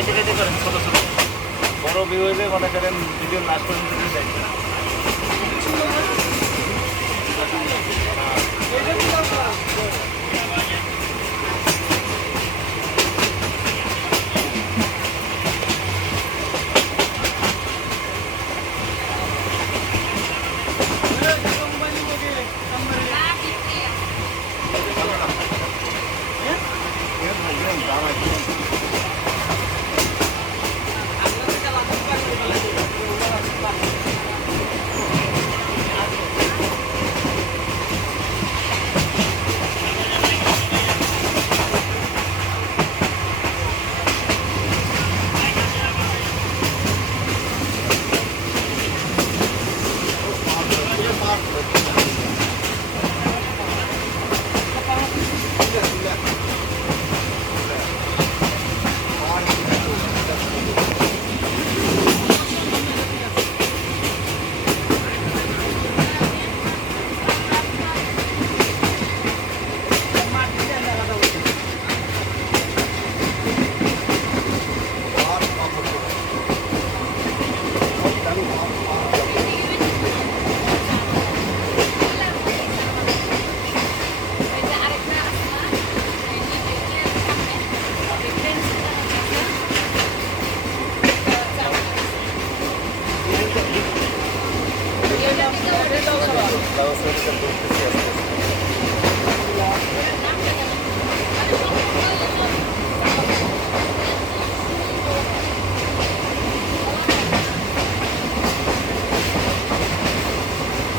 কাইটে কাইটে করেন ছোট ছোট, বড় ভিউ হইলে মনে করেন ভিডিও লাস্ট পর্যন্ত দেখবেন।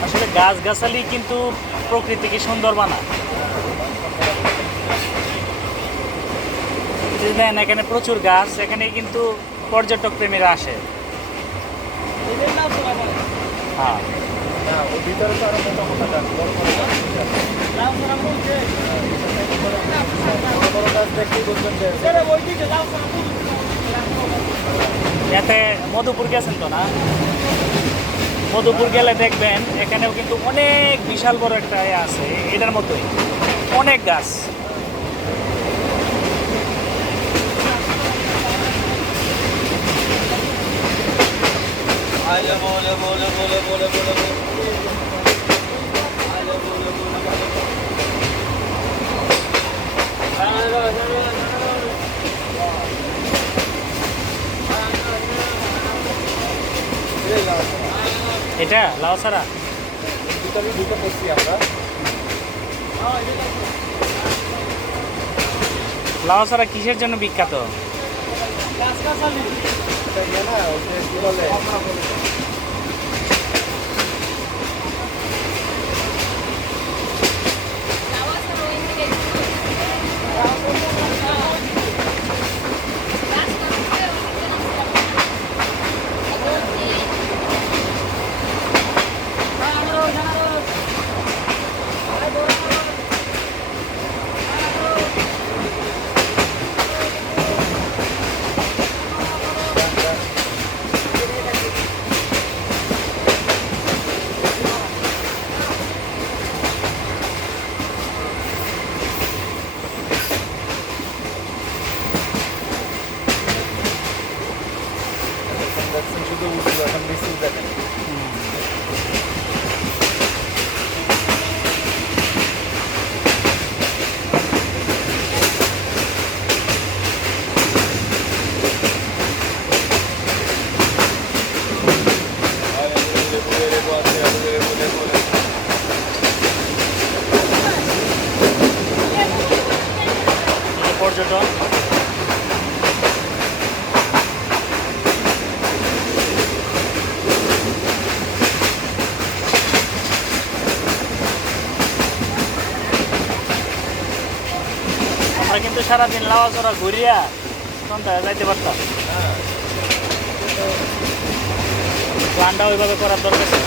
আসলে গাছগাছালি কিন্তু প্রকৃতিকে সুন্দর বানায়। দেখেন এখানে প্রচুর গাছ, এখানে কিন্তু পর্যটক প্রেমীরা আসে। হ্যাঁ, এতে মধুপুর গেছেন তো না? মধুপুর গেলে দেখবেন এখানেও কিন্তু অনেক বিশাল বড় একটা আছে, এটার মতোই অনেক গাছ। এটা লাউসারা লাউসারা কিসের জন্য বিখ্যাত? পর্যটন আমরা কিন্তু সারাদিন লাউয়াছড়া ঘুরিয়া সন্ধ্যায় যাইতে পারতাম। প্ল্যানটা ওইভাবে করার দরকার ছিল।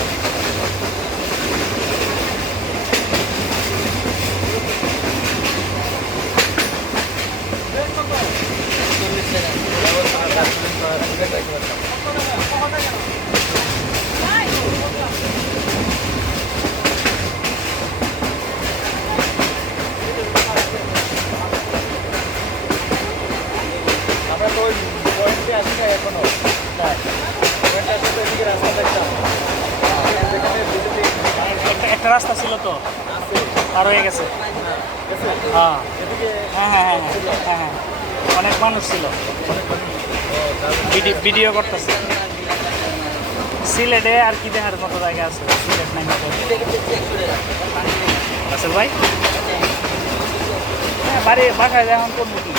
আমরা তো একটা রাস্তা ছিল তো, আর হয়ে গেছে। হ্যাঁ হ্যাঁ হ্যাঁ হ্যাঁ হ্যাঁ হ্যাঁ হ্যাঁ, অনেক মানুষ ছিল, ভিডিও করতেছে। সিলেটে আর কি দেখার মতো জায়গা আছে? সিলেট নাই আসল ভাই, হ্যাঁ বাড়ি বাসায় এখন করবো কি?